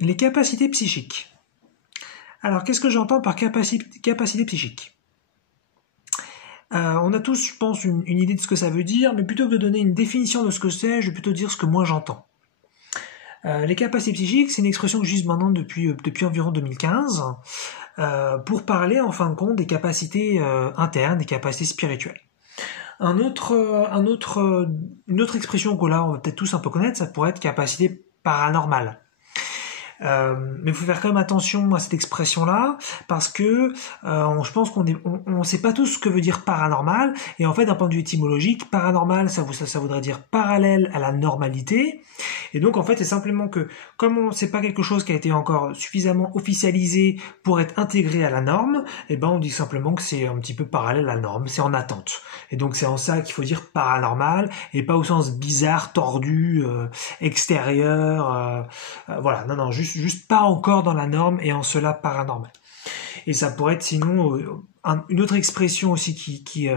Les capacités psychiques. Alors, qu'est-ce que j'entends par capacité psychique? On a tous, je pense, une idée de ce que ça veut dire, mais plutôt que de donner une définition de ce que c'est, je vais plutôt dire ce que moi j'entends. Les capacités psychiques, c'est une expression que j'utilise maintenant depuis environ 2015, pour parler, en fin de compte, des capacités internes, des capacités spirituelles. Une autre expression que là, on va peut-être tous un peu connaître, ça pourrait être capacité paranormale. Mais il faut faire quand même attention à cette expression-là, parce que je pense qu'on sait pas tous ce que veut dire paranormal, et en fait, d'un point de vue étymologique, paranormal, ça voudrait dire parallèle à la normalité, et donc en fait, c'est simplement que, comme c'est pas quelque chose qui a été encore suffisamment officialisé pour être intégré à la norme, et ben on dit simplement que c'est un petit peu parallèle à la norme, c'est en attente. Et donc c'est en ça qu'il faut dire paranormal, et pas au sens bizarre, tordu, extérieur, voilà, non, juste pas encore dans la norme et en cela paranormal. Et ça pourrait être sinon une autre expression aussi qui est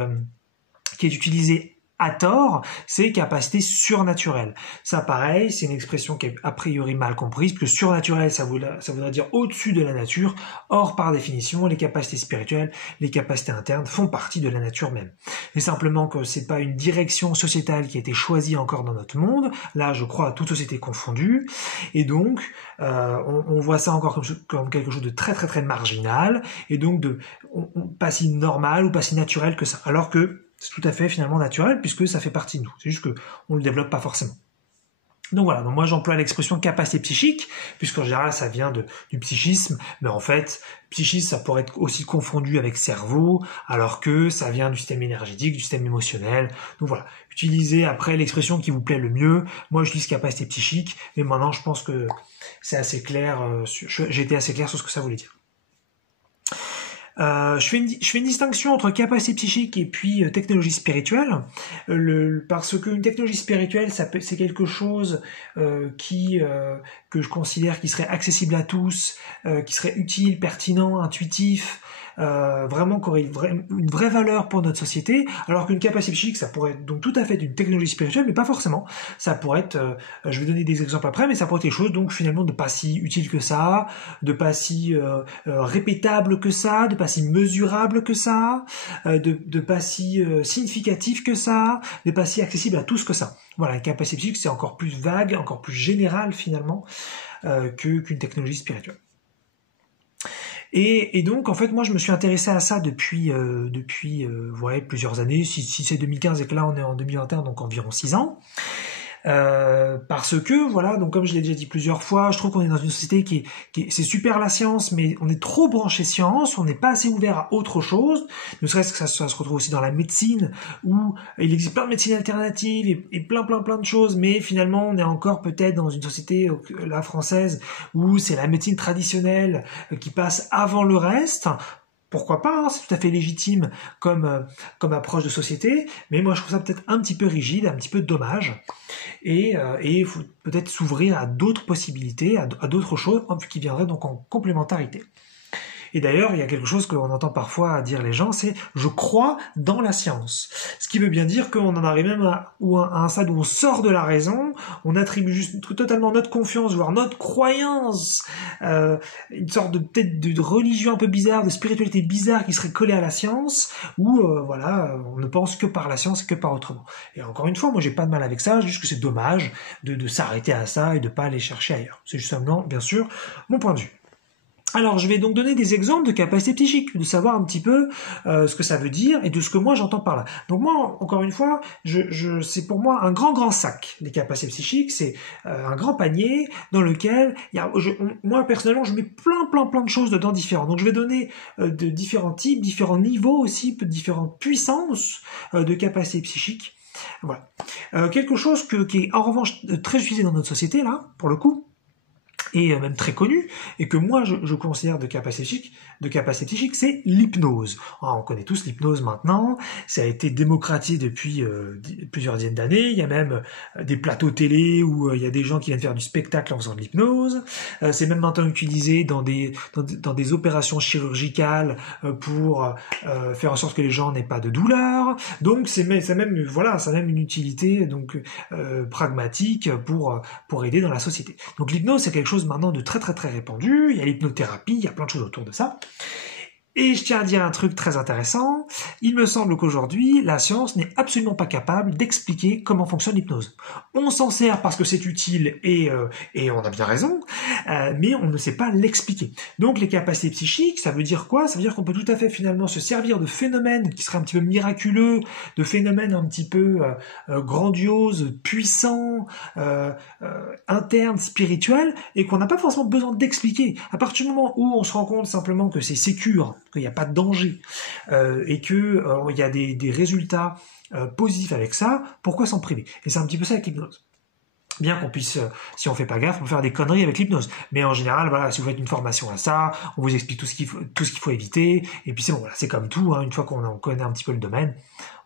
utilisée à tort, c'est capacité surnaturelle. Ça pareil, c'est une expression qui est a priori mal comprise, parce que surnaturel, ça voudrait dire au-dessus de la nature. Or, par définition, les capacités spirituelles, les capacités internes font partie de la nature même. Mais simplement que c'est pas une direction sociétale qui a été choisie encore dans notre monde. Là, je crois, toute société confondue. Et donc, on voit ça encore comme quelque chose de très très très marginal, et donc pas si normal ou pas si naturel que ça. Alors que c'est tout à fait finalement naturel, puisque ça fait partie de nous. C'est juste qu'on le développe pas forcément. Donc voilà, donc moi j'emploie l'expression capacité psychique, puisqu'en général ça vient du psychisme, mais en fait, psychisme ça pourrait être aussi confondu avec cerveau, alors que ça vient du système énergétique, du système émotionnel. Donc voilà, utilisez après l'expression qui vous plaît le mieux. Moi j'utilise capacité psychique, mais maintenant je pense que c'est assez clair, j'ai été assez clair sur ce que ça voulait dire. Je fais une distinction entre capacité psychique et puis technologie spirituelle, parce qu'une technologie spirituelle, c'est quelque chose que je considère qui serait accessible à tous, qui serait utile, pertinent, intuitif, vraiment qui aurait une vraie valeur pour notre société, alors qu'une capacité psychique, ça pourrait être donc tout à fait une technologie spirituelle, mais pas forcément. Ça pourrait être, je vais donner des exemples après, mais ça pourrait être quelque chose donc finalement de pas si utile que ça, de pas si répétable que ça, de pas si mesurable que ça, de pas si significatif que ça, de pas si accessible à tous que ça. Voilà, une capacité psychique, c'est encore plus vague, encore plus général finalement qu'une technologie spirituelle. Et donc, en fait, moi, je me suis intéressé à ça depuis plusieurs années. Si c'est 2015 et que là, on est en 2021, donc environ 6 ans. Parce que, voilà, donc comme je l'ai déjà dit plusieurs fois, je trouve qu'on est dans une société c'est super la science, mais on est trop branché science, on n'est pas assez ouvert à autre chose, ne serait-ce que ça se retrouve aussi dans la médecine, où il existe plein de médecines alternatives et plein de choses, mais finalement, on est encore peut-être dans une société, la française, où c'est la médecine traditionnelle qui passe avant le reste. Pourquoi pas, hein, c'est tout à fait légitime comme approche de société, mais moi je trouve ça peut-être un petit peu rigide, un petit peu dommage, et il faut peut-être s'ouvrir à d'autres possibilités, à d'autres choses qui viendraient donc en complémentarité. Et d'ailleurs, il y a quelque chose qu'on entend parfois dire les gens, c'est « je crois dans la science ». Ce qui veut bien dire qu'on en arrive même à un stade où on sort de la raison, on attribue juste totalement notre confiance, voire notre croyance, une sorte peut-être de religion un peu bizarre, de spiritualité bizarre qui serait collée à la science, où voilà, on ne pense que par la science et que par autrement. Et encore une fois, moi j'ai pas de mal avec ça, juste que c'est dommage de s'arrêter à ça et de pas aller chercher ailleurs. C'est justement, bien sûr, mon point de vue. Alors, je vais donc donner des exemples de capacités psychiques, de savoir un petit peu ce que ça veut dire et de ce que moi j'entends par là. Donc moi, encore une fois, c'est pour moi un grand sac. Les capacités psychiques, c'est un grand panier dans lequel moi personnellement, je mets plein de choses dedans différentes. Donc je vais donner de différents types, différents niveaux aussi, différentes puissances de capacités psychiques. Voilà. Quelque chose qui est en revanche très utilisé dans notre société là, pour le coup, et même très connu, et que moi je considère de capacité psychique, c'est l'hypnose. On connaît tous l'hypnose maintenant, ça a été démocratisé depuis plusieurs dizaines d'années, il y a même des plateaux télé où il y a des gens qui viennent faire du spectacle en faisant de l'hypnose, c'est même maintenant utilisé dans des opérations chirurgicales pour faire en sorte que les gens n'aient pas de douleur, donc ça a même une utilité donc pragmatique pour aider dans la société. Donc l'hypnose c'est quelque chose l'hypnose maintenant de très très très répandue, il y a l'hypnothérapie, il y a plein de choses autour de ça. Et je tiens à dire un truc très intéressant, il me semble qu'aujourd'hui, la science n'est absolument pas capable d'expliquer comment fonctionne l'hypnose. On s'en sert parce que c'est utile et on a bien raison, mais on ne sait pas l'expliquer. Donc les capacités psychiques, ça veut dire quoi? Ça veut dire qu'on peut tout à fait finalement se servir de phénomènes qui seraient un petit peu miraculeux, de phénomènes un petit peu grandioses, puissants, internes, spirituels, et qu'on n'a pas forcément besoin d'expliquer. À partir du moment où on se rend compte simplement que c'est sécure, qu'il n'y a pas de danger, et que il y a des résultats positifs avec ça, pourquoi s'en priver? Et c'est un petit peu ça avec l'hypnose. Bien qu'on puisse, si on fait pas gaffe, on peut faire des conneries avec l'hypnose. Mais en général, voilà, si vous faites une formation à ça, on vous explique tout ce qu'il faut éviter, et puis c'est bon, voilà, c'est comme tout, hein, une fois qu'on connaît un petit peu le domaine,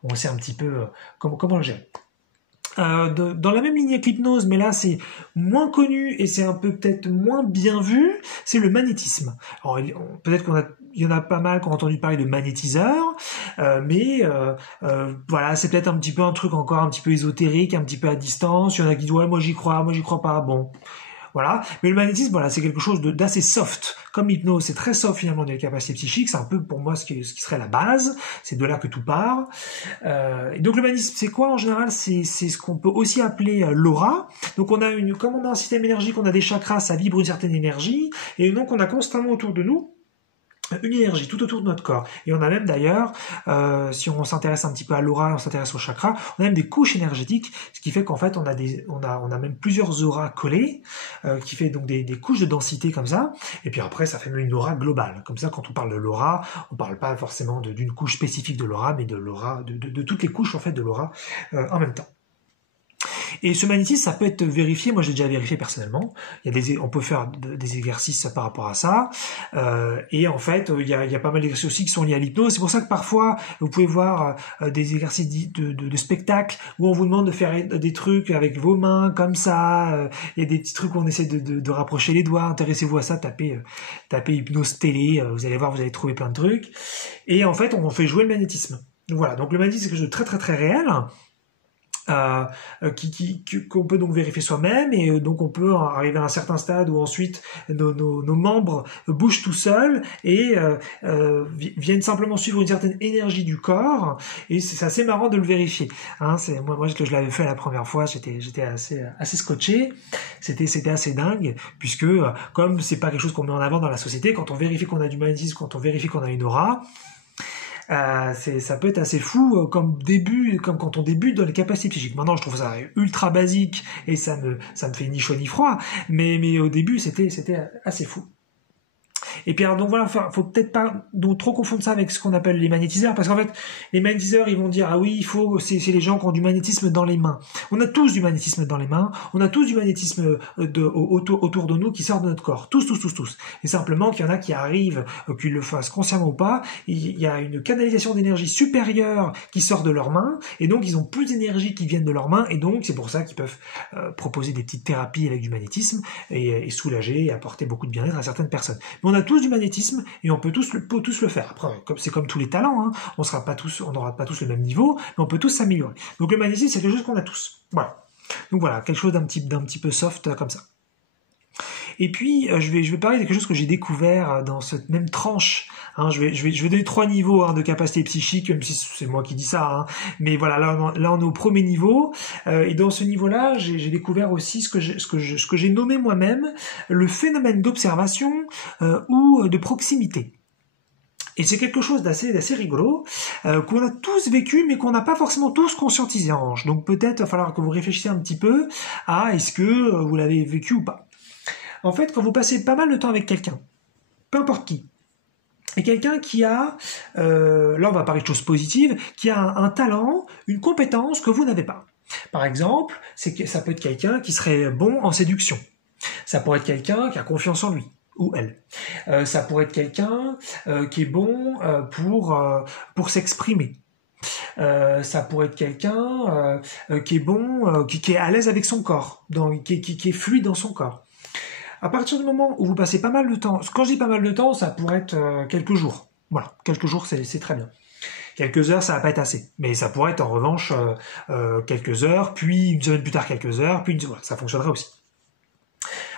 on sait un petit peu comment le gérer. Dans la même lignée que l'hypnose, mais là c'est moins connu et c'est un peu peut-être moins bien vu, c'est le magnétisme. Alors peut-être il y en a pas mal qui ont entendu parler de magnétiseurs, mais voilà, c'est peut-être un petit peu un truc encore un petit peu ésotérique, un petit peu à distance. Il y en a qui disent ouais, moi j'y crois pas. Bon. Voilà. Mais le magnétisme, voilà, c'est quelque chose d'assez soft. Comme l'hypnose, c'est très soft finalement dans les capacités psychiques. C'est un peu pour moi ce qui serait la base. C'est de là que tout part. Et donc le magnétisme, c'est quoi en général? C'est ce qu'on peut aussi appeler l'aura. Donc comme on a un système énergique, on a des chakras, ça vibre une certaine énergie. Et donc on a constamment autour de nous une énergie tout autour de notre corps. Et on a même d'ailleurs, si on s'intéresse un petit peu à l'aura, on s'intéresse au chakra, on a même des couches énergétiques, ce qui fait qu'en fait on a même plusieurs auras collées, qui fait donc des couches de densité comme ça. Et puis après ça fait même une aura globale. Comme ça, quand on parle de l'aura, on parle pas forcément d'une couche spécifique de l'aura, mais de l'aura, de toutes les couches en fait de l'aura en même temps. Et ce magnétisme, ça peut être vérifié. Moi, j'ai déjà vérifié personnellement. On peut faire des exercices par rapport à ça. Et en fait, il y a pas mal d'exercices aussi qui sont liés à l'hypnose. C'est pour ça que parfois, vous pouvez voir des exercices de spectacle où on vous demande de faire des trucs avec vos mains comme ça. Il y a des petits trucs où on essaie de rapprocher les doigts. Intéressez-vous à ça. Tapez hypnose télé. Vous allez voir, vous allez trouver plein de trucs. Et en fait, on fait jouer le magnétisme. Donc voilà. Donc le magnétisme, c'est quelque chose de très très très réel. Qu'on peut donc vérifier soi-même, et donc on peut arriver à un certain stade où ensuite nos membres bougent tout seuls et viennent simplement suivre une certaine énergie du corps, et c'est assez marrant de le vérifier, hein. Moi je l'avais fait la première fois, j'étais assez scotché, c'était assez dingue, puisque comme c'est pas quelque chose qu'on met en avant dans la société, quand on vérifie qu'on a du magnétisme, quand on vérifie qu'on a une aura, ça peut être assez fou comme quand on débute dans les capacités psychiques. Maintenant, je trouve ça ultra basique et ça me fait ni chaud ni froid, mais au début, c'était assez fou. Et puis alors donc voilà, faut peut-être pas donc trop confondre ça avec ce qu'on appelle les magnétiseurs, parce qu'en fait les magnétiseurs ils vont dire ah oui c'est les gens qui ont du magnétisme dans les mains. On a tous du magnétisme dans les mains, on a tous du magnétisme autour de nous qui sort de notre corps, tous. Et simplement qu'il y en a qui arrivent, qu'ils le fassent consciemment ou pas, il y a une canalisation d'énergie supérieure qui sort de leurs mains, et donc ils ont plus d'énergie qui viennent de leurs mains, et donc c'est pour ça qu'ils peuvent proposer des petites thérapies avec du magnétisme et soulager et apporter beaucoup de bien-être à certaines personnes. Mais on a tous du magnétisme et on peut tous le faire. Après, c'est comme tous les talents, hein. On n'aura pas tous le même niveau, mais on peut tous s'améliorer. Donc le magnétisme, c'est quelque chose qu'on a tous. Voilà. Donc voilà, quelque chose d'un petit peu soft comme ça. Et puis je vais parler de quelque chose que j'ai découvert dans cette même tranche. Hein, je vais donner 3 niveaux de capacité psychique, même si c'est moi qui dis ça. Hein. Mais voilà, là on est au premier niveau. Et dans ce niveau-là, j'ai découvert aussi ce que j'ai nommé moi-même le phénomène d'observation ou de proximité. Et c'est quelque chose d'assez rigolo, qu'on a tous vécu, mais qu'on n'a pas forcément tous conscientisé en revanche. Donc peut-être va falloir que vous réfléchissiez un petit peu à est-ce que vous l'avez vécu ou pas. En fait, quand vous passez pas mal de temps avec quelqu'un, peu importe qui, et quelqu'un qui a, là on va parler de choses positives, qui a un talent, une compétence que vous n'avez pas. Par exemple, ça peut être quelqu'un qui serait bon en séduction. Ça pourrait être quelqu'un qui a confiance en lui, ou elle. Ça pourrait être quelqu'un qui est bon pour s'exprimer. Ça pourrait être quelqu'un qui est bon, qui est à l'aise avec son corps, qui est fluide dans son corps. À partir du moment où vous passez pas mal de temps, quand je dis pas mal de temps, ça pourrait être quelques jours. Voilà, quelques jours, c'est très bien. Quelques heures, ça va pas être assez. Mais ça pourrait être en revanche quelques heures, puis une semaine plus tard quelques heures, puis voilà, ça fonctionnerait aussi.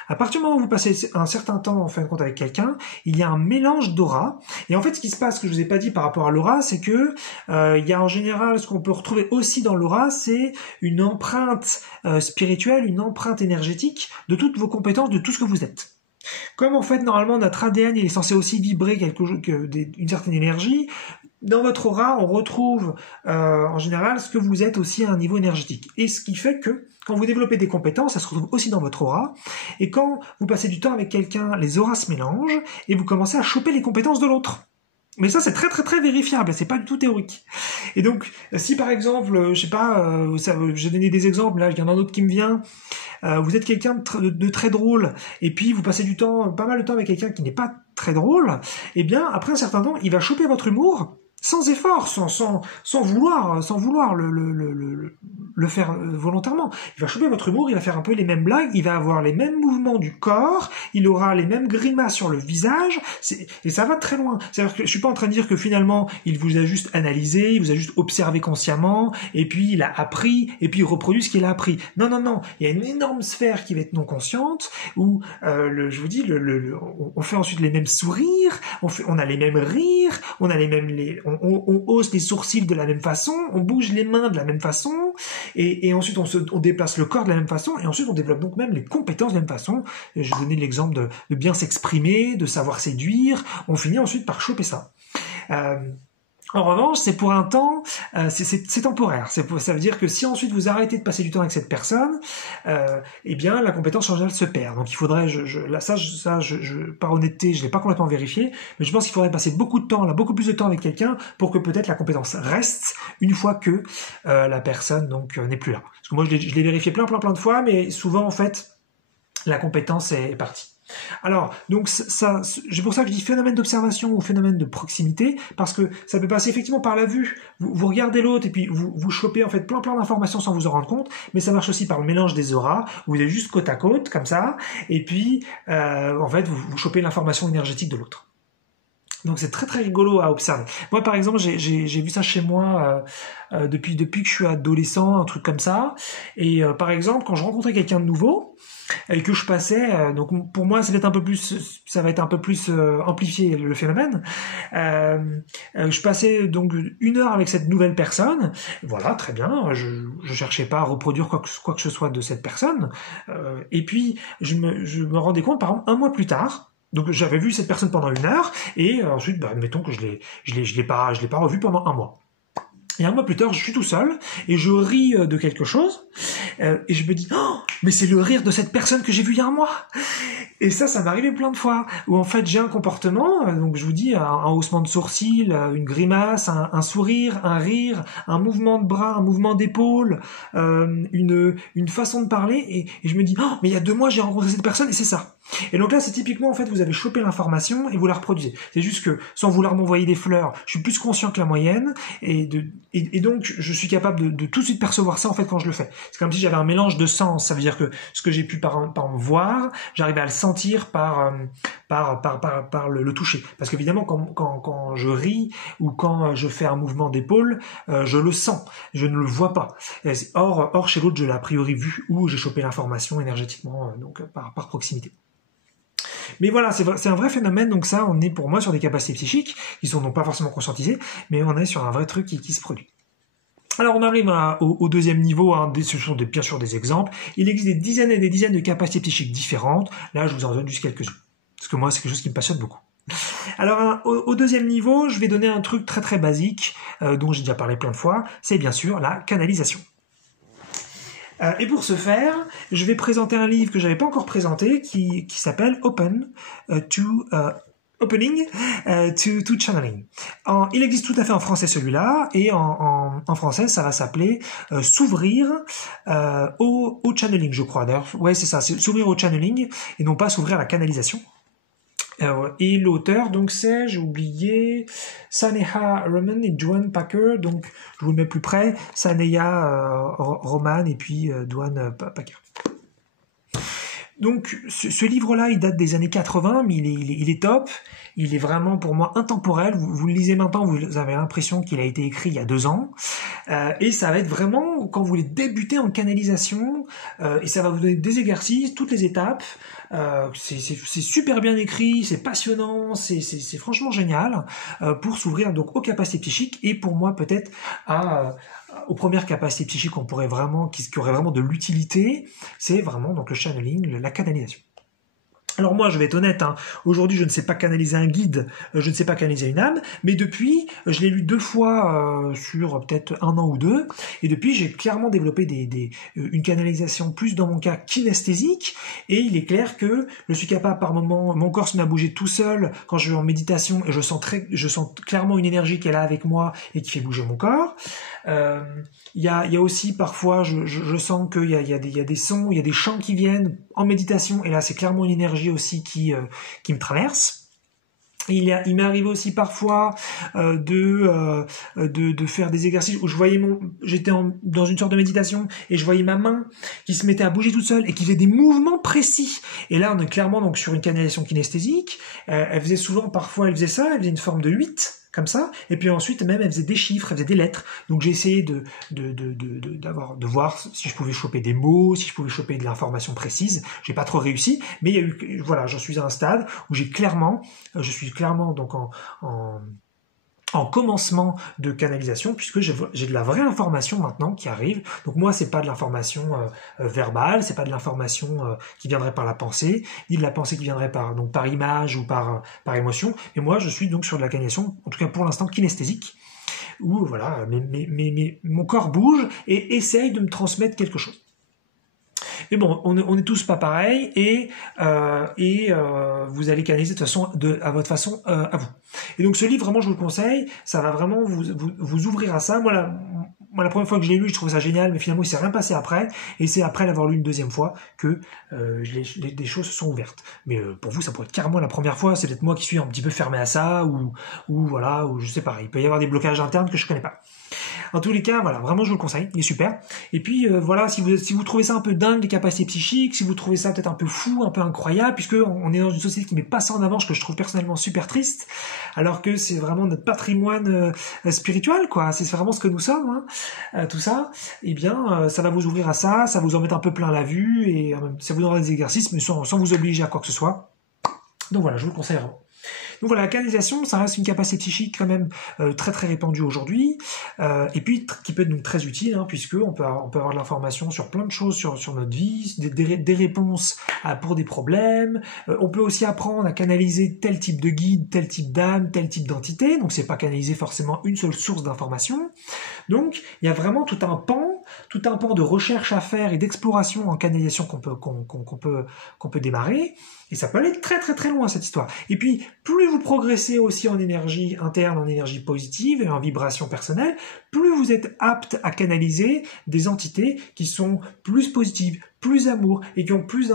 À partir du moment où vous passez un certain temps en fin de compte avec quelqu'un, il y a un mélange d'aura. Et en fait, ce qui se passe, que je vous ai pas dit par rapport à l'aura, c'est que il y a en général ce qu'on peut retrouver aussi dans l'aura, c'est une empreinte spirituelle, une empreinte énergétique de toutes vos compétences, de tout ce que vous êtes. Comme en fait normalement notre ADN il est censé aussi vibrer une certaine énergie, dans votre aura on retrouve en général ce que vous êtes aussi à un niveau énergétique. Et ce qui fait que quand vous développez des compétences, ça se retrouve aussi dans votre aura. Et quand vous passez du temps avec quelqu'un, les auras se mélangent et vous commencez à choper les compétences de l'autre. Mais ça, c'est très très très vérifiable, c'est pas du tout théorique. Et donc, si par exemple, je sais pas, j'ai donné des exemples, là, il y en a un autre qui me vient, vous êtes quelqu'un de très drôle, et puis vous passez pas mal de temps avec quelqu'un qui n'est pas très drôle, eh bien, après un certain temps, il va choper votre humour, sans effort, sans vouloir le faire volontairement. Il va choper votre humour, il va faire un peu les mêmes blagues, il va avoir les mêmes mouvements du corps, il aura les mêmes grimaces sur le visage, et ça va très loin. C'est-à-dire que je suis pas en train de dire que finalement, il vous a juste analysé, il vous a juste observé consciemment, et puis il a appris, et puis il reproduit ce qu'il a appris. Non, non, non. Il y a une énorme sphère qui va être non consciente, où, je vous dis, on fait ensuite les mêmes sourires, on a les mêmes rires, on a les mêmes, on hausse les sourcils de la même façon, on bouge les mains de la même façon, et ensuite on déplace le corps de la même façon, et ensuite on développe donc même les compétences de la même façon. Je vais donner l'exemple de bien s'exprimer, de savoir séduire, on finit ensuite par choper ça. En revanche, c'est pour un temps, c'est temporaire. Ça veut dire que si ensuite vous arrêtez de passer du temps avec cette personne, eh bien la compétence en général se perd. Donc il faudrait, par honnêteté, je l'ai pas complètement vérifié, mais je pense qu'il faudrait passer beaucoup plus de temps avec quelqu'un pour que peut-être la compétence reste une fois que la personne donc n'est plus là. Parce que moi je l'ai vérifié plein de fois, mais souvent en fait la compétence est partie. Alors, donc ça, c'est pour ça que je dis phénomène d'observation ou phénomène de proximité, parce que ça peut passer effectivement par la vue. Vous regardez l'autre et puis vous chopez en fait plein d'informations sans vous en rendre compte, mais ça marche aussi par le mélange des auras. Vous êtes juste côte à côte comme ça, et puis en fait vous chopez l'information énergétique de l'autre. Donc c'est très très rigolo à observer. Moi par exemple j'ai vu ça chez moi depuis que je suis adolescent, un truc comme ça. Et par exemple quand je rencontrais quelqu'un de nouveau et que je passais, donc pour moi ça va être un peu plus amplifié le phénomène. Je passais donc 1 heure avec cette nouvelle personne. Voilà, très bien. Je cherchais pas à reproduire quoi que ce soit de cette personne. Et puis je me rendais compte par exemple 1 mois plus tard. Donc j'avais vu cette personne pendant 1 heure et ensuite, admettons que je l'ai pas revu pendant 1 mois. Et 1 mois plus tard, je suis tout seul et je ris de quelque chose et je me dis oh, mais c'est le rire de cette personne que j'ai vu il y a 1 mois. Et ça m'est arrivé plein de fois, où en fait j'ai un comportement, donc je vous dis, un haussement de sourcils, une grimace, un sourire, un rire, un mouvement de bras, un mouvement d'épaule, une façon de parler, et je me dis, oh, mais il y a 2 mois j'ai rencontré cette personne, et c'est ça. Et donc là, c'est typiquement, en fait, vous avez chopé l'information et vous la reproduisez. C'est juste que, sans vouloir m'envoyer des fleurs, je suis plus conscient que la moyenne, et donc je suis capable de tout de suite percevoir ça, en fait, quand je le fais. C'est comme si j'avais un mélange de sens, ça veut dire que ce que j'ai pu par voir, j'arrive à le sentir par le toucher. Parce qu'évidemment, quand je ris ou quand je fais un mouvement d'épaule, je le sens, je ne le vois pas. Or chez l'autre, je l'ai a priori vu ou j'ai chopé l'information énergétiquement, donc par proximité. Mais voilà, c'est un vrai phénomène, donc ça, on est pour moi sur des capacités psychiques qui sont donc pas forcément conscientisées, mais on est sur un vrai truc qui se produit. Alors on arrive au 2e niveau, ce sont bien sûr des exemples. Il existe des dizaines et des dizaines de capacités psychiques différentes. Là, je vous en donne juste quelques-unes. Parce que moi, c'est quelque chose qui me passionne beaucoup. Alors au 2e niveau, je vais donner un truc très très basique, dont j'ai déjà parlé plein de fois, c'est bien sûr la canalisation. Et pour ce faire, je vais présenter un livre que j'avais pas encore présenté, qui s'appelle Opening to Channeling. Il existe tout à fait en français celui-là, et en français ça va s'appeler s'ouvrir au channeling, je crois. D'ailleurs, ouais, c'est ça, c'est s'ouvrir au channeling et non pas s'ouvrir à la canalisation. Et l'auteur, donc j'ai oublié, Saneha Roman et Duane Packer, donc je vous le mets plus près, Saneha Roman et puis Duane Packer. Donc ce livre-là, il date des années 80, mais il est top. Il est vraiment pour moi intemporel. Vous le lisez maintenant, vous avez l'impression qu'il a été écrit il y a 2 ans. Et ça va être vraiment, quand vous voulez débuter en canalisation, et ça va vous donner des exercices, toutes les étapes. C'est super bien écrit, c'est passionnant, c'est franchement génial pour s'ouvrir donc aux capacités psychiques et pour moi peut-être aux premières capacités psychiques qui auraient vraiment de l'utilité, c'est vraiment donc le channeling, la canalisation. Alors moi, je vais être honnête, hein, aujourd'hui, je ne sais pas canaliser un guide, je ne sais pas canaliser une âme, mais depuis, je l'ai lu 2 fois sur peut-être 1 an ou 2, et depuis, j'ai clairement développé une canalisation plus dans mon cas kinesthésique, et il est clair que je suis capable par moment, mon corps se met à bouger tout seul quand je vais en méditation, et je sens clairement une énergie qui est là avec moi et qui fait bouger mon corps. Il y a aussi parfois, je sens qu'il y a des sons, il y a des chants qui viennent en méditation, et là c'est clairement une énergie aussi qui me traverse. Il m'est arrivé aussi parfois de faire des exercices où j'étais dans une sorte de méditation et je voyais ma main qui se mettait à bouger toute seule et qui faisait des mouvements précis. Et là on est clairement donc sur une canalisation kinesthésique. Elle faisait elle faisait ça, elle faisait une forme de 8. Comme ça, et puis ensuite même elle faisait des chiffres, elle faisait des lettres. Donc j'ai essayé de voir si je pouvais choper des mots, si je pouvais choper de l'information précise. J'ai pas trop réussi, mais il y a eu, voilà, j'en suis à un stade où je suis clairement donc en commencement de canalisation, puisque j'ai de la vraie information maintenant qui arrive. Donc moi, c'est pas de l'information verbale, c'est pas de l'information qui viendrait par la pensée, ni de la pensée qui viendrait par image ou par émotion. Et moi, je suis donc sur de la canalisation, en tout cas pour l'instant kinesthésique, où voilà, mon corps bouge et essaye de me transmettre quelque chose. Mais bon, on est tous pas pareils et vous allez canaliser à votre façon à vous. Et donc ce livre, vraiment, je vous le conseille. Ça va vraiment vous ouvrir à ça. Moi, la première fois que je l'ai lu, je trouvais ça génial, mais finalement, il s'est rien passé après. Et c'est après l'avoir lu une deuxième fois que des choses se sont ouvertes. Mais pour vous, ça pourrait être carrément la première fois. C'est peut-être moi qui suis un petit peu fermé à ça, ou je sais pas. Il peut y avoir des blocages internes que je connais pas. En tous les cas, voilà, vraiment je vous le conseille, il est super. Et puis voilà, si vous trouvez ça un peu dingue, les capacités psychiques, si vous trouvez ça peut-être un peu fou, un peu incroyable, puisque on est dans une société qui met pas ça en avant, ce que je trouve personnellement super triste, alors que c'est vraiment notre patrimoine spirituel, quoi. C'est vraiment ce que nous sommes, hein, tout ça. Eh bien, ça va vous ouvrir à ça, ça va vous en mettre un peu plein la vue, et ça vous donnera des exercices, mais sans vous obliger à quoi que ce soit. Donc voilà, je vous le conseille vraiment. Donc voilà, la canalisation, ça reste une capacité psychique quand même très très répandue aujourd'hui, et puis qui peut être donc très utile, hein, puisque on peut avoir de l'information sur plein de choses sur notre vie, des réponses pour des problèmes. On peut aussi apprendre à canaliser tel type de guide, tel type d'âme, tel type d'entité. Donc c'est pas canaliser forcément une seule source d'information. Donc il y a vraiment tout un pan de recherche à faire et d'exploration en canalisation qu'on peut démarrer. Et ça peut aller très très très loin cette histoire. Et puis plus vous progressez aussi en énergie interne, en énergie positive et en vibration personnelle, plus vous êtes apte à canaliser des entités qui sont plus positives, plus amour et qui ont plus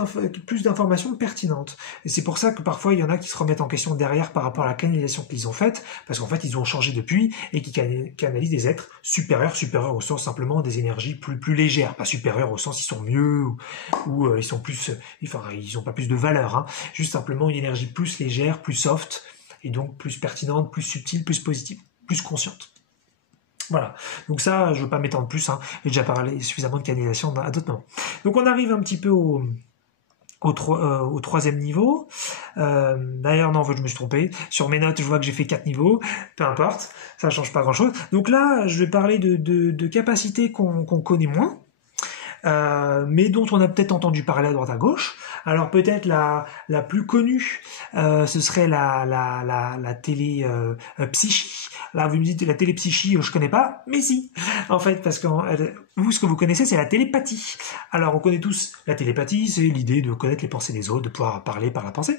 d'informations pertinentes. Et c'est pour ça que parfois il y en a qui se remettent en question derrière par rapport à la canalisation qu'ils ont faite, parce qu'en fait ils ont changé depuis et qui canalisent des êtres supérieurs au sens simplement des énergies plus légères, pas supérieurs au sens ils sont mieux ou ils sont plus, enfin ils ont pas plus de valeur, hein, juste simplement une énergie plus légère, plus soft et donc plus pertinente, plus subtile, plus positive, plus consciente. Voilà, donc ça, je ne veux pas m'étendre plus, hein. J'ai déjà parlé suffisamment de canalisation à d'autres moments. Donc on arrive un petit peu au 3e niveau. D'ailleurs, non, je me suis trompé. Sur mes notes, je vois que j'ai fait 4 niveaux. Peu importe, ça ne change pas grand-chose. Donc là, je vais parler de capacités qu'on connaît moins. Mais dont on a peut-être entendu parler à droite à gauche. Alors peut-être la plus connue, ce serait la télé psychie. Là vous me dites la télépsychie, je connais pas, mais si. En fait, parce que vous, ce que vous connaissez, c'est la télépathie. Alors on connaît tous la télépathie, c'est l'idée de connaître les pensées des autres, de pouvoir parler par la pensée.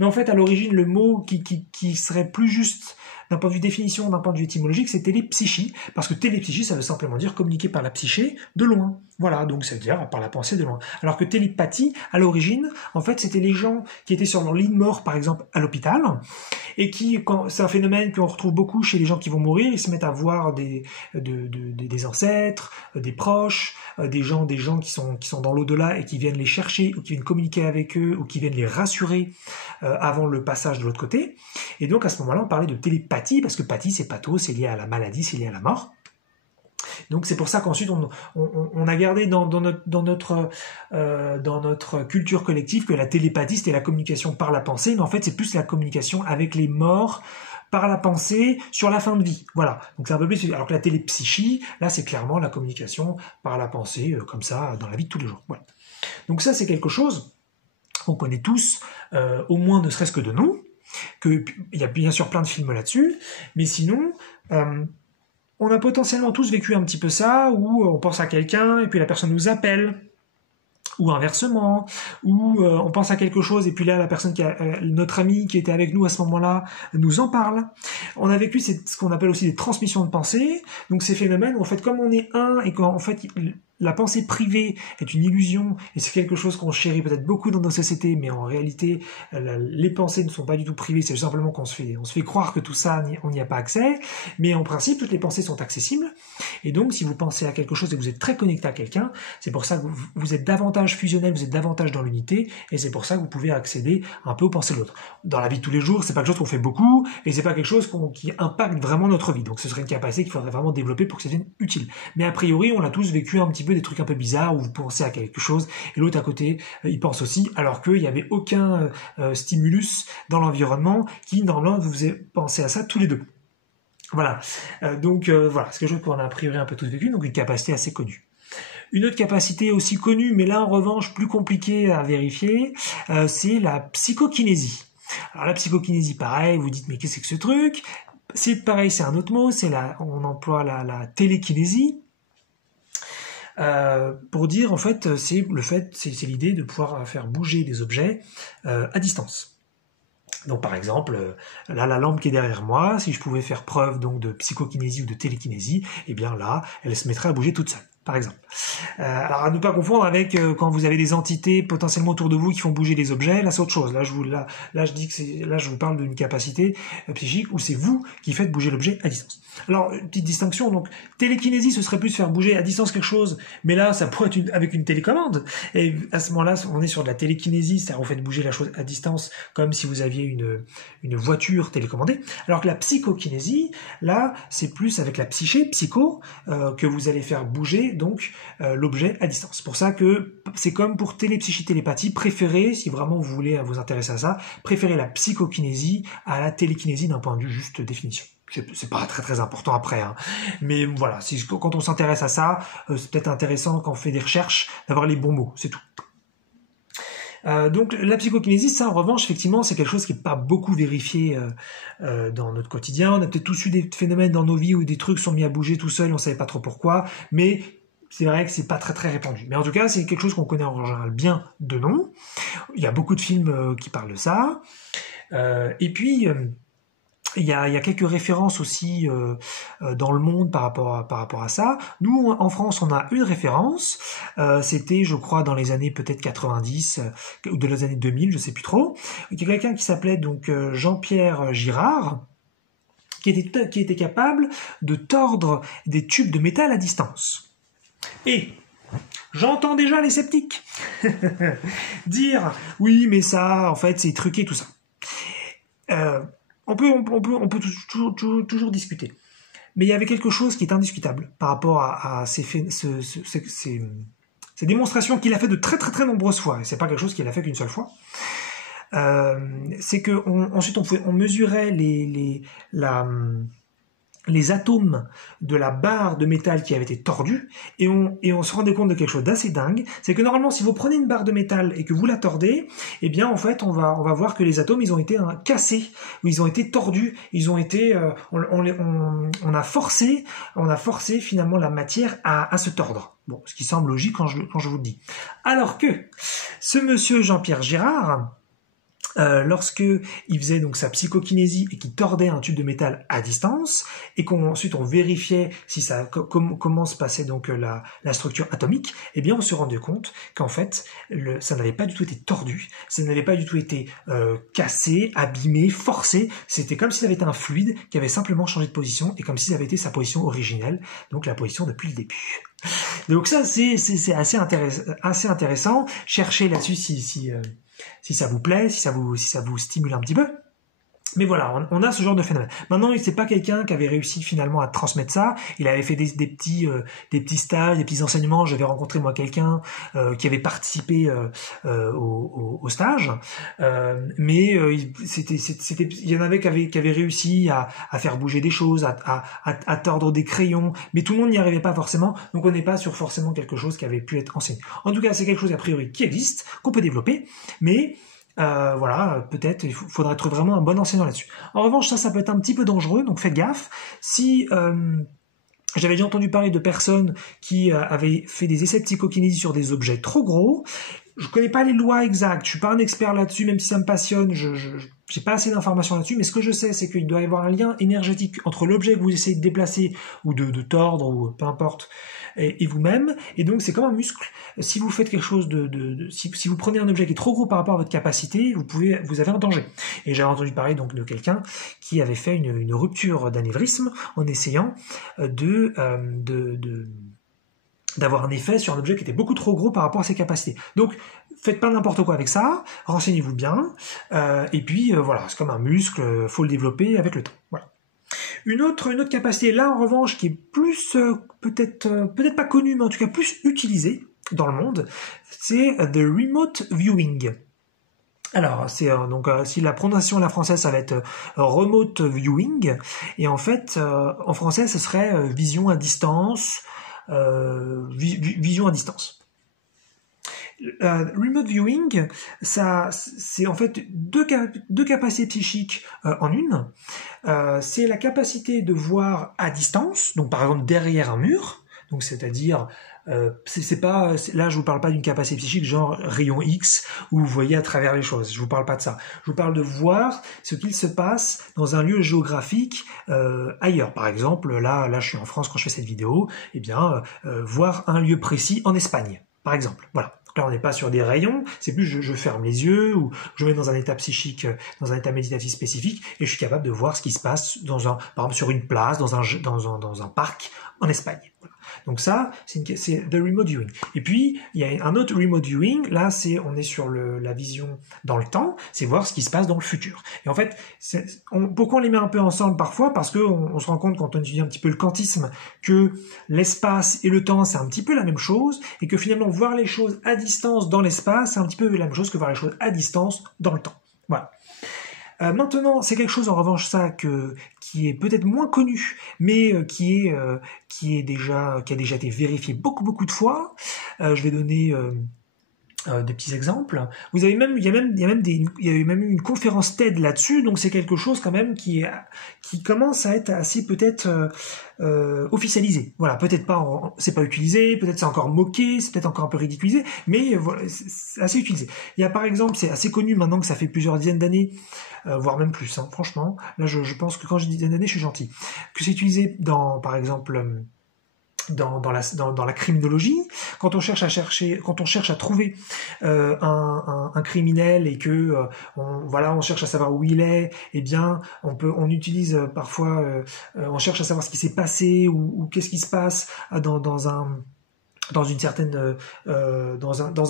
Mais en fait, à l'origine, le mot qui serait plus juste d'un point de vue définition, d'un point de vue étymologique, c'est télépsychie, parce que télépsychie, ça veut simplement dire communiquer par la psyché de loin. Voilà, donc c'est-à-dire par la pensée de loin. Alors que télépathie, à l'origine, en fait, c'était les gens qui étaient sur leur lit de mort, par exemple, à l'hôpital, et c'est un phénomène qu'on retrouve beaucoup chez les gens qui vont mourir, ils se mettent à voir des ancêtres, des proches, des gens qui sont dans l'au-delà et qui viennent les chercher, ou qui viennent communiquer avec eux, ou qui viennent les rassurer avant le passage de l'autre côté. Et donc à ce moment-là, on parlait de télépathie, parce que pathie, c'est patho, c'est lié à la maladie, c'est lié à la mort. Donc c'est pour ça qu'ensuite on a gardé dans notre culture collective que la télépathie c'était la communication par la pensée, mais en fait c'est plus la communication avec les morts par la pensée sur la fin de vie. Voilà. Donc c'est un peu plus, alors que la télépsychie, là c'est clairement la communication par la pensée, comme ça, dans la vie de tous les jours. Voilà. Donc ça c'est quelque chose qu'on connaît tous, au moins ne serait-ce que de nom, il y a bien sûr plein de films là-dessus, mais sinon, on a potentiellement tous vécu un petit peu ça, où on pense à quelqu'un et puis la personne nous appelle, ou inversement, ou on pense à quelque chose et puis là la personne notre ami qui était avec nous à ce moment-là nous en parle. On a vécu ce qu'on appelle aussi des transmissions de pensée, donc ces phénomènes où en fait comme on est un et qu'en fait la pensée privée est une illusion et c'est quelque chose qu'on chérit peut-être beaucoup dans nos sociétés, mais en réalité les pensées ne sont pas du tout privées, c'est simplement qu'on se fait croire que tout ça on n'y a pas accès, mais en principe toutes les pensées sont accessibles. Et donc si vous pensez à quelque chose et que vous êtes très connecté à quelqu'un, c'est pour ça que vous êtes davantage fusionnel, vous êtes davantage dans l'unité, et c'est pour ça que vous pouvez accéder un peu aux pensées de l'autre. Dans la vie de tous les jours, c'est pas quelque chose qu'on fait beaucoup, et c'est pas quelque chose qui impacte vraiment notre vie. Donc ce serait une capacité qu'il faudrait vraiment développer pour que ça devienne utile. Mais a priori, on a tous vécu un petit peu des trucs un peu bizarres où vous pensez à quelque chose et l'autre à côté il pense aussi, alors qu'il n'y avait aucun stimulus dans l'environnement qui normalement vous faisait penser à ça tous les deux. Voilà. Donc voilà, c'est quelque chose qu'on a a priori un peu tous vécu, donc une capacité assez connue. Une autre capacité aussi connue, mais là en revanche plus compliquée à vérifier, c'est la psychokinésie. Alors la psychokinésie, pareil, vous dites mais qu'est-ce que c'est que ce truc ? C'est pareil, c'est un autre mot, on emploie la télékinésie. Pour dire en fait c'est l'idée de pouvoir faire bouger des objets à distance. Donc par exemple, là la lampe qui est derrière moi, si je pouvais faire preuve donc de psychokinésie ou de télékinésie, eh bien là elle se mettrait à bouger toute seule. Par exemple. Alors à ne pas confondre avec quand vous avez des entités potentiellement autour de vous qui font bouger des objets, là c'est autre chose. Là je vous parle d'une capacité psychique où c'est vous qui faites bouger l'objet à distance. Alors petite distinction, donc télékinésie ce serait plus faire bouger à distance quelque chose, mais là ça pourrait être avec une télécommande. Et à ce moment-là on est sur de la télékinésie, c'est-à-dire vous faites bouger la chose à distance comme si vous aviez une voiture télécommandée. Alors que la psychokinésie, là c'est plus avec la psyché, que vous allez faire bouger donc l'objet à distance. C'est pour ça que c'est comme pour télépsychie, télépathie, préférez, si vraiment vous voulez vous intéresser à ça, préférez la psychokinésie à la télékinésie d'un point de vue juste définition. C'est pas très très important après, hein. Mais voilà, quand on s'intéresse à ça, c'est peut-être intéressant quand on fait des recherches d'avoir les bons mots, c'est tout. Donc la psychokinésie, ça en revanche, effectivement, c'est quelque chose qui n'est pas beaucoup vérifié dans notre quotidien. On a peut-être tous eu des phénomènes dans nos vies où des trucs sont mis à bouger tout seuls, on ne savait pas trop pourquoi, mais c'est vrai que c'est pas très très répandu. Mais en tout cas, c'est quelque chose qu'on connaît en général bien de nom. Il y a beaucoup de films qui parlent de ça. Et puis il y a quelques références aussi dans le monde par rapport à ça. Nous, en France, on a une référence. C'était, je crois, dans les années peut-être 90 ou de les années 2000, je sais plus trop. Il y a quelqu'un qui s'appelait donc Jean-Pierre Girard, qui était capable de tordre des tubes de métal à distance. Et j'entends déjà les sceptiques dire oui, mais ça, en fait, c'est truqué tout ça. On peut toujours discuter. Mais il y avait quelque chose qui est indiscutable par rapport à ces démonstrations qu'il a fait de très très très nombreuses fois. Et c'est pas quelque chose qu'il a fait qu'une seule fois. C'est que ensuite on mesurait les atomes de la barre de métal qui avait été tordue, et on se rendait compte de quelque chose d'assez dingue, c'est que normalement si vous prenez une barre de métal et que vous la tordez, eh bien en fait on va voir que les atomes ils ont été cassés, ou ils ont été tordus, ils ont été on a forcé finalement la matière à se tordre. Bon, ce qui semble logique quand je vous le dis. Alors que ce monsieur Jean-Pierre Girard, lorsque il faisait donc sa psychokinésie et qu'il tordait un tube de métal à distance, et ensuite on vérifiait si ça comment se passait donc la structure atomique, eh bien on se rendait compte qu'en fait ça n'avait pas du tout été tordu, ça n'avait pas du tout été cassé, abîmé, forcé, c'était comme si ça avait été un fluide qui avait simplement changé de position, et comme si ça avait été sa position originelle, donc la position depuis le début. Donc ça c'est assez intéressant, cherchez là-dessus si ça vous plaît, si ça vous stimule un petit peu. Mais voilà, on a ce genre de phénomène. Maintenant, c'est pas quelqu'un qui avait réussi finalement à transmettre ça. Il avait fait des petits stages, des petits enseignements. J'avais rencontré moi quelqu'un qui avait participé au stage, mais il y en avait qui avaient réussi à faire bouger des choses, à tordre des crayons, mais tout le monde n'y arrivait pas forcément. Donc on n'est pas sur forcément quelque chose qui avait pu être enseigné. En tout cas, c'est quelque chose a priori qui existe, qu'on peut développer, mais voilà, peut-être il faudrait être vraiment un bon enseignant là-dessus. En revanche, ça peut être un petit peu dangereux, donc faites gaffe. Si j'avais déjà entendu parler de personnes qui avaient fait des essais de psychokinésie sur des objets trop gros. Je connais pas les lois exactes, je suis pas un expert là-dessus, même si ça me passionne, j'ai pas assez d'informations là-dessus, mais ce que je sais, c'est qu'il doit y avoir un lien énergétique entre l'objet que vous essayez de déplacer, ou de tordre, ou peu importe, et vous-même, et donc c'est comme un muscle. Si vous faites quelque chose si vous prenez un objet qui est trop gros par rapport à votre capacité, vous avez un danger. Et j'avais entendu parler donc de quelqu'un qui avait fait une rupture d'anévrisme en essayant d'avoir un effet sur un objet qui était beaucoup trop gros par rapport à ses capacités. Donc, faites pas n'importe quoi avec ça, renseignez-vous bien, et puis voilà, c'est comme un muscle, faut le développer avec le temps. Voilà. Une autre capacité, là en revanche, qui est plus, peut-être pas connue, mais en tout cas plus utilisée dans le monde, c'est the remote viewing. Alors, c'est donc si la prononciation à la française, ça va être remote viewing, et en fait, en français, ce serait vision à distance, vision à distance. Remote viewing, ça, c'est en fait deux capacités psychiques en une. C'est la capacité de voir à distance, donc par exemple derrière un mur, donc c'est-à-dire c'est pas, là je vous parle pas d'une capacité psychique genre rayon X où vous voyez à travers les choses, je vous parle pas de ça, je vous parle de voir ce qu'il se passe dans un lieu géographique ailleurs. Par exemple, là je suis en France quand je fais cette vidéo, eh bien voir un lieu précis en Espagne, par exemple, voilà. Là, on n'est pas sur des rayons, c'est plus je ferme les yeux ou je me mets dans un état psychique, dans un état méditatif spécifique et je suis capable de voir ce qui se passe par exemple sur une place, dans un parc en Espagne. Voilà. Donc ça, c'est the remote viewing. Et puis, il y a un autre remote viewing, là, on est sur la vision dans le temps, c'est voir ce qui se passe dans le futur. Et en fait, pourquoi on les met un peu ensemble parfois? Parce qu'on se rend compte quand on étudie un petit peu le quantisme que l'espace et le temps, c'est un petit peu la même chose, et que finalement, voir les choses à distance dans l'espace, c'est un petit peu la même chose que voir les choses à distance dans le temps. Voilà. Maintenant, c'est quelque chose en revanche qui est peut-être moins connu, mais qui a déjà été vérifié beaucoup de fois. Je vais donner des petits exemples. Il y a même eu une conférence TED là-dessus, donc c'est quelque chose quand même qui commence à être assez peut-être officialisé. Voilà, peut-être pas, c'est pas utilisé, peut-être c'est encore moqué, c'est peut-être encore un peu ridiculisé, mais voilà, c'est assez utilisé. Il y a par exemple, c'est assez connu maintenant que ça fait plusieurs dizaines d'années, voire même plus, hein, franchement. Là, je pense que quand je dis dizaines d'années, je suis gentil. Que c'est utilisé par exemple, dans la criminologie, quand on cherche à trouver un criminel et que on cherche à savoir où il est, eh bien on utilise parfois on cherche à savoir ce qui s'est passé ou qu'est-ce qui se passe dans un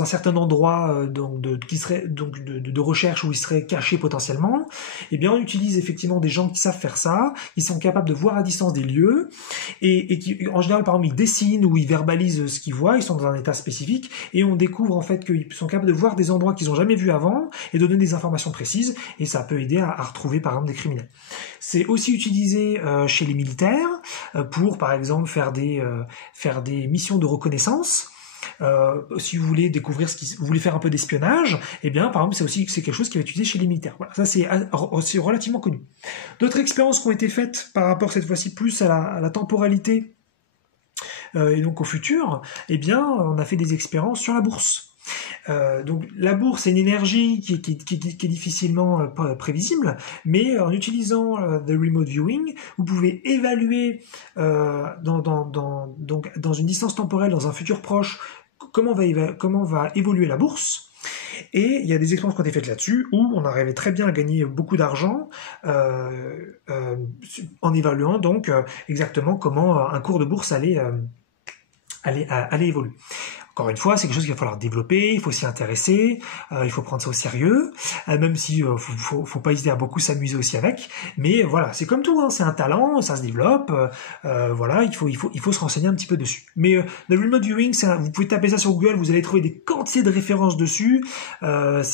certain endroit de recherche où il serait caché potentiellement, eh bien on utilise effectivement des gens qui savent faire ça, qui sont capables de voir à distance des lieux et qui en général par exemple ils dessinent ou ils verbalisent ce qu'ils voient, ils sont dans un état spécifique et on découvre en fait qu'ils sont capables de voir des endroits qu'ils n'ont jamais vus avant et de donner des informations précises et ça peut aider à retrouver par exemple des criminels. C'est aussi utilisé chez les militaires pour par exemple faire des missions de reconnaissance. Si vous voulez découvrir vous voulez faire un peu d'espionnage, eh bien par exemple c'est quelque chose qui va être utilisé chez les militaires. Voilà, ça c'est relativement connu. D'autres expériences qui ont été faites par rapport cette fois-ci plus à la temporalité et donc au futur, eh bien on a fait des expériences sur la bourse. Donc la bourse, c'est une énergie qui est difficilement prévisible, mais en utilisant the remote viewing, vous pouvez évaluer donc dans une distance temporelle, dans un futur proche, comment va évoluer la bourse. Et il y a des expériences qui ont été faites là-dessus où on arrivait très bien à gagner beaucoup d'argent en évaluant donc exactement comment un cours de bourse allait évoluer. Encore une fois, c'est quelque chose qu'il va falloir développer, il faut s'y intéresser, il faut prendre ça au sérieux, même si faut pas hésiter à beaucoup s'amuser aussi avec. Mais voilà, c'est comme tout, hein, c'est un talent, ça se développe. Voilà, il faut se renseigner un petit peu dessus. Mais le remote viewing, vous pouvez taper ça sur Google, vous allez trouver des quantités de références dessus.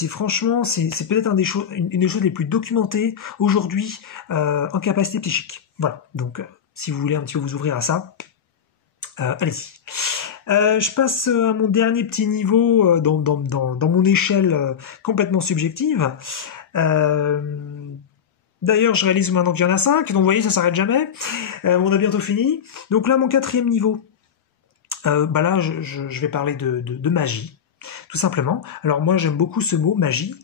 Franchement, c'est peut-être une des choses les plus documentées aujourd'hui en capacité psychique. Voilà. Donc, si vous voulez un petit peu vous ouvrir à ça, allez-y. Je passe à mon dernier petit niveau dans mon échelle complètement subjective. D'ailleurs, je réalise maintenant qu'il y en a 5, donc vous voyez, ça s'arrête jamais. On a bientôt fini. Donc là, mon 4e niveau. Là, je vais parler de magie. Tout simplement. Alors moi j'aime beaucoup ce mot, magie.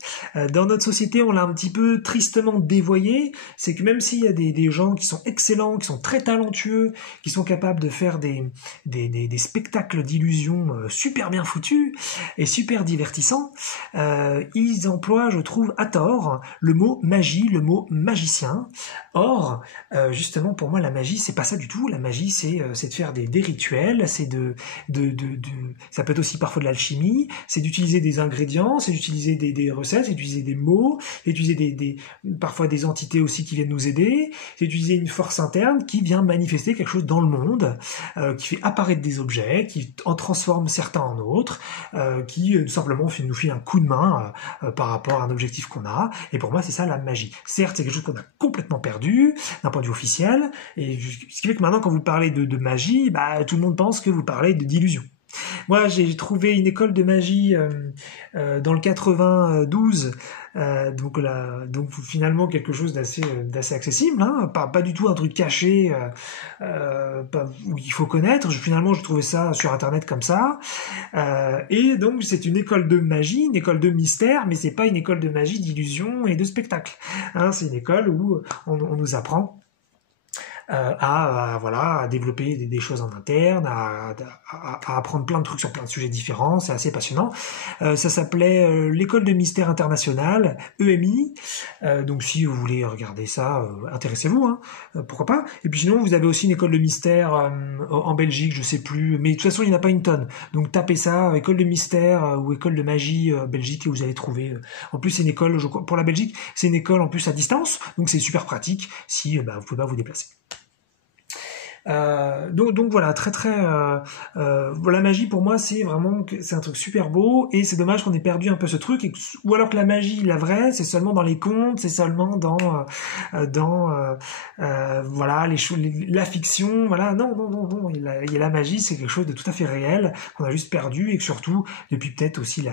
Dans notre société on l'a un petit peu tristement dévoyé, c'est que même s'il y a des gens qui sont excellents, qui sont très talentueux, qui sont capables de faire des spectacles d'illusions super bien foutus et super divertissants, ils emploient, je trouve, à tort, le mot magie, le mot magicien. Or, justement pour moi la magie c'est pas ça du tout. La magie c'est de faire des rituels, c'est ça peut être aussi parfois de l'alchimie, c'est d'utiliser des ingrédients, c'est d'utiliser des recettes, c'est d'utiliser des mots, c'est d'utiliser parfois des entités aussi qui viennent nous aider, c'est d'utiliser une force interne qui vient manifester quelque chose dans le monde, qui fait apparaître des objets, qui en transforme certains en autres, qui tout simplement nous fait un coup de main par rapport à un objectif qu'on a. Et pour moi, c'est ça la magie. Certes, c'est quelque chose qu'on a complètement perdu d'un point de vue officiel, et ce qui fait que maintenant, quand vous parlez de magie, tout le monde pense que vous parlez d'illusion. Moi, j'ai trouvé une école de magie dans le 92, donc finalement quelque chose d'assez accessible, hein, pas du tout un truc caché où il faut connaître. Finalement, j'ai trouvé ça sur Internet comme ça, et donc c'est une école de magie, une école de mystère, mais c'est pas une école de magie, d'illusion et de spectacle. Hein, c'est une école où on nous apprend à développer des choses en interne, à apprendre plein de trucs sur plein de sujets différents. C'est assez passionnant. Ça s'appelait l'école de mystère international, EMI. Donc si vous voulez regarder ça, intéressez-vous, hein, pourquoi pas. Et puis sinon vous avez aussi une école de mystère en Belgique, je sais plus, mais de toute façon il n'y en a pas une tonne. Donc tapez ça, école de mystère ou école de magie Belgique, et vous allez trouver. En plus c'est une école, pour la Belgique, c'est une école en plus à distance, donc c'est super pratique si vous pouvez pas vous déplacer. Donc voilà, la magie pour moi c'est un truc super beau, et c'est dommage qu'on ait perdu un peu ce truc, ou alors que la magie, la vraie, c'est seulement dans les contes, c'est seulement dans la fiction. Voilà, non, la magie c'est quelque chose de tout à fait réel qu'on a juste perdu, et que surtout depuis peut-être aussi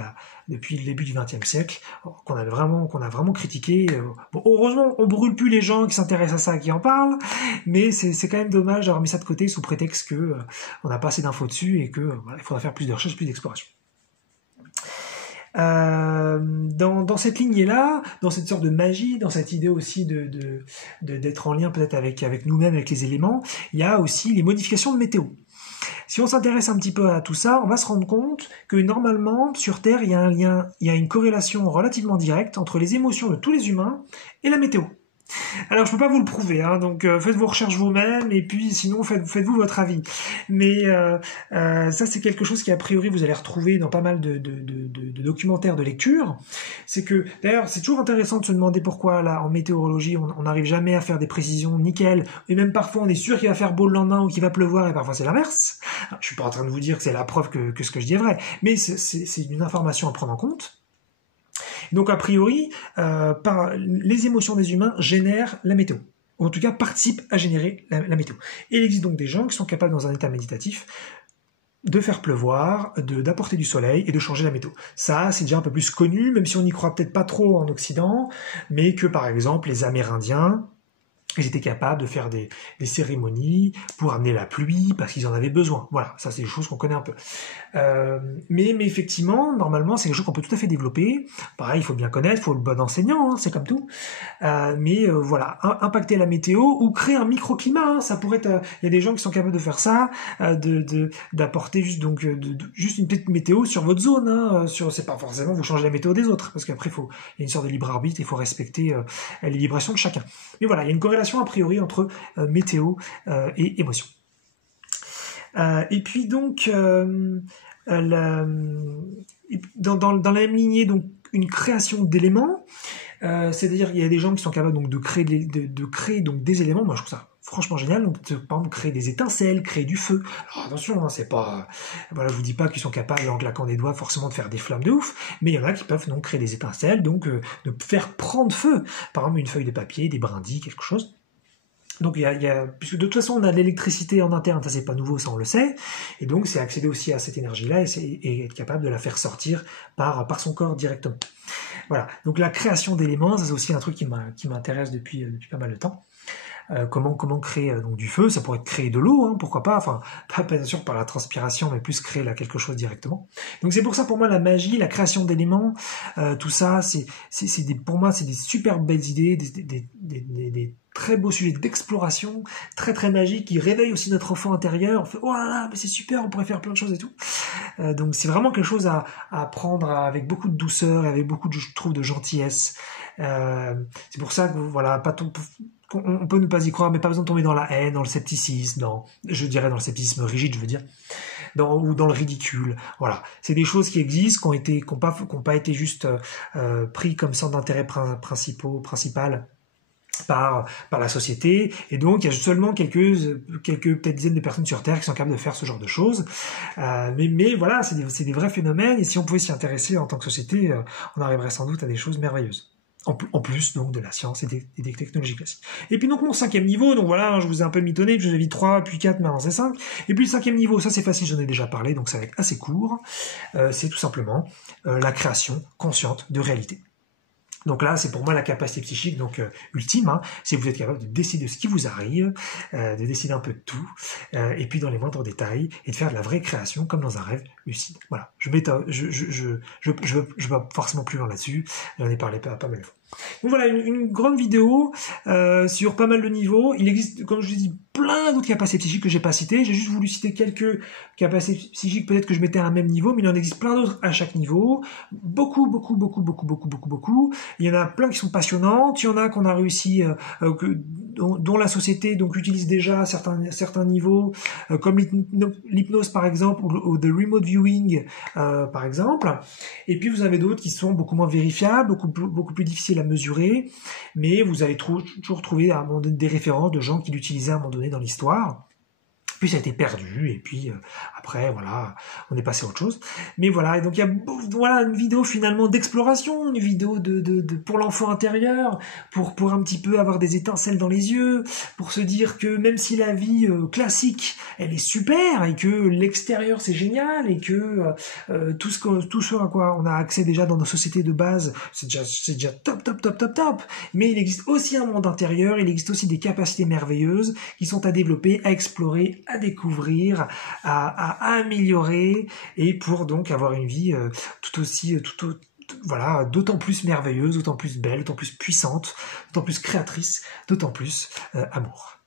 depuis le début du XXe siècle, qu'on a vraiment critiqué. Bon, heureusement, on brûle plus les gens qui s'intéressent à ça, qui en parlent, mais c'est quand même dommage d'avoir mis ça de côté sous prétexte que on n'a pas assez d'infos dessus, et que il faudra faire plus de recherches, plus d'exploration. Dans cette lignée-là, dans cette sorte de magie, dans cette idée aussi d'être en lien peut-être avec nous-mêmes, avec les éléments, il y a aussi les modifications de météo. Si on s'intéresse un petit peu à tout ça, on va se rendre compte que normalement, sur Terre, il y a une corrélation relativement directe entre les émotions de tous les humains et la météo. Alors je peux pas vous le prouver, hein, donc faites vos recherches vous-même, et puis sinon faites-vous votre avis. Mais ça c'est quelque chose qui a priori vous allez retrouver dans pas mal de documentaires de lecture. C'est que d'ailleurs c'est toujours intéressant de se demander pourquoi là en météorologie on n'arrive jamais à faire des précisions nickel, et même parfois on est sûr qu'il va faire beau le lendemain ou qu'il va pleuvoir, et parfois c'est l'inverse. Je suis pas en train de vous dire que c'est la preuve que ce que je dis est vrai, mais c'est une information à prendre en compte. Donc a priori, les émotions des humains génèrent la météo, ou en tout cas participent à générer la météo. Et il existe donc des gens qui sont capables dans un état méditatif de faire pleuvoir, d'apporter du soleil et de changer la météo. Ça, c'est déjà un peu plus connu, même si on n'y croit peut-être pas trop en Occident, mais que par exemple les Amérindiens Ils étaient capables de faire des cérémonies pour amener la pluie parce qu'ils en avaient besoin. Voilà, ça c'est des choses qu'on connaît un peu. Mais effectivement, normalement, c'est quelque chose qu'on peut tout à fait développer. Pareil, il faut bien connaître, il faut le bon enseignant, hein, c'est comme tout. Voilà, impacter la météo ou créer un microclimat. Hein, ça pourrait être, il y a des gens qui sont capables de faire ça, d'apporter juste juste une petite météo sur votre zone. Hein, c'est pas forcément vous changez la météo des autres, parce qu'après il y a une sorte de libre arbitre, il faut respecter les vibrations de chacun. Mais voilà, il y a une corrélation a priori entre météo et émotion. Et puis donc, dans la même lignée, donc une création d'éléments, c'est-à-dire il y a des gens qui sont capables donc de créer donc des éléments. Moi je trouve ça franchement génial. Donc par exemple créer des étincelles, créer du feu. Alors attention, hein, c'est pas, voilà, je vous dis pas qu'ils sont capables en claquant des doigts forcément de faire des flammes de ouf, mais il y en a qui peuvent donc créer des étincelles, donc de faire prendre feu. Par exemple une feuille de papier, des brindilles, quelque chose. Donc puisque de toute façon on a de l'électricité en interne, ça c'est pas nouveau, ça on le sait, et donc c'est accéder aussi à cette énergie-là et être capable de la faire sortir par son corps directement. Voilà, donc la création d'éléments, ça c'est aussi un truc qui m'intéresse depuis pas mal de temps. Comment créer donc du feu, ça pourrait être créer de l'eau, hein, pourquoi pas, enfin pas bien sûr par la transpiration, mais plus créer là quelque chose directement. Donc c'est pour ça pour moi la magie, la création d'éléments, tout ça, pour moi c'est des super belles idées, des très beaux sujets d'exploration, très très magiques, qui réveillent aussi notre enfant intérieur. On fait oh là là, mais c'est super, on pourrait faire plein de choses et tout. Donc c'est vraiment quelque chose à prendre avec beaucoup de douceur, et avec beaucoup de, je trouve, de gentillesse. C'est pour ça que voilà, on peut ne pas y croire, mais pas besoin de tomber dans la haine, dans le scepticisme, dans le scepticisme rigide, je veux dire, ou dans le ridicule. Voilà, c'est des choses qui existent, qui ont pas été juste pris comme centre d'intérêt principal par la société, et donc il y a seulement quelques peut-être dizaines de personnes sur Terre qui sont capables de faire ce genre de choses, mais voilà, c'est des vrais phénomènes, et si on pouvait s'y intéresser en tant que société, on arriverait sans doute à des choses merveilleuses. En plus donc de la science et des technologies classiques. Et puis donc mon 5e niveau, donc voilà, je vous ai un peu mitonné, je vous ai dit 3, puis 4, maintenant c'est 5. Et puis le 5e niveau, ça c'est facile, j'en ai déjà parlé, donc ça va être assez court. C'est tout simplement la création consciente de réalité. Donc là, c'est pour moi la capacité psychique ultime, hein, c'est que vous êtes capable de décider de ce qui vous arrive, de décider un peu de tout, et puis dans les moindres détails, et de faire de la vraie création comme dans un rêve lucide. Voilà, je veux pas forcément plus loin là-dessus, j'en ai parlé pas mal de fois. Donc voilà, une grande vidéo sur pas mal de niveaux. Il existe, comme je vous ai dit, plein d'autres capacités psychiques que j'ai pas citées. J'ai juste voulu citer quelques capacités psychiques, peut-être que je mettais à un même niveau, mais il en existe plein d'autres à chaque niveau. Beaucoup. Il y en a plein qui sont passionnantes. Il y en a qu'on a réussi, dont la société donc utilise déjà à certains niveaux, comme l'hypnose par exemple, ou the remote viewing par exemple. Et puis vous avez d'autres qui sont beaucoup moins vérifiables, beaucoup plus difficiles à mesurer, mais vous allez toujours trouver à un moment donné des références de gens qui l'utilisaient à un moment donné dans l'histoire. Puis ça a été perdu, et puis après, voilà, on est passé à autre chose. Mais voilà, et donc il y a une vidéo finalement d'exploration, une vidéo pour l'enfant intérieur, pour un petit peu avoir des étincelles dans les yeux, pour se dire que même si la vie classique, elle est super, et que l'extérieur c'est génial, et que tout ce à quoi on a accès déjà dans nos sociétés de base, c'est déjà top, mais il existe aussi un monde intérieur, il existe aussi des capacités merveilleuses qui sont à développer, à explorer, à découvrir, à améliorer, et pour donc avoir une vie voilà, d'autant plus merveilleuse, d'autant plus belle, d'autant plus puissante, d'autant plus créatrice, d'autant plus amour.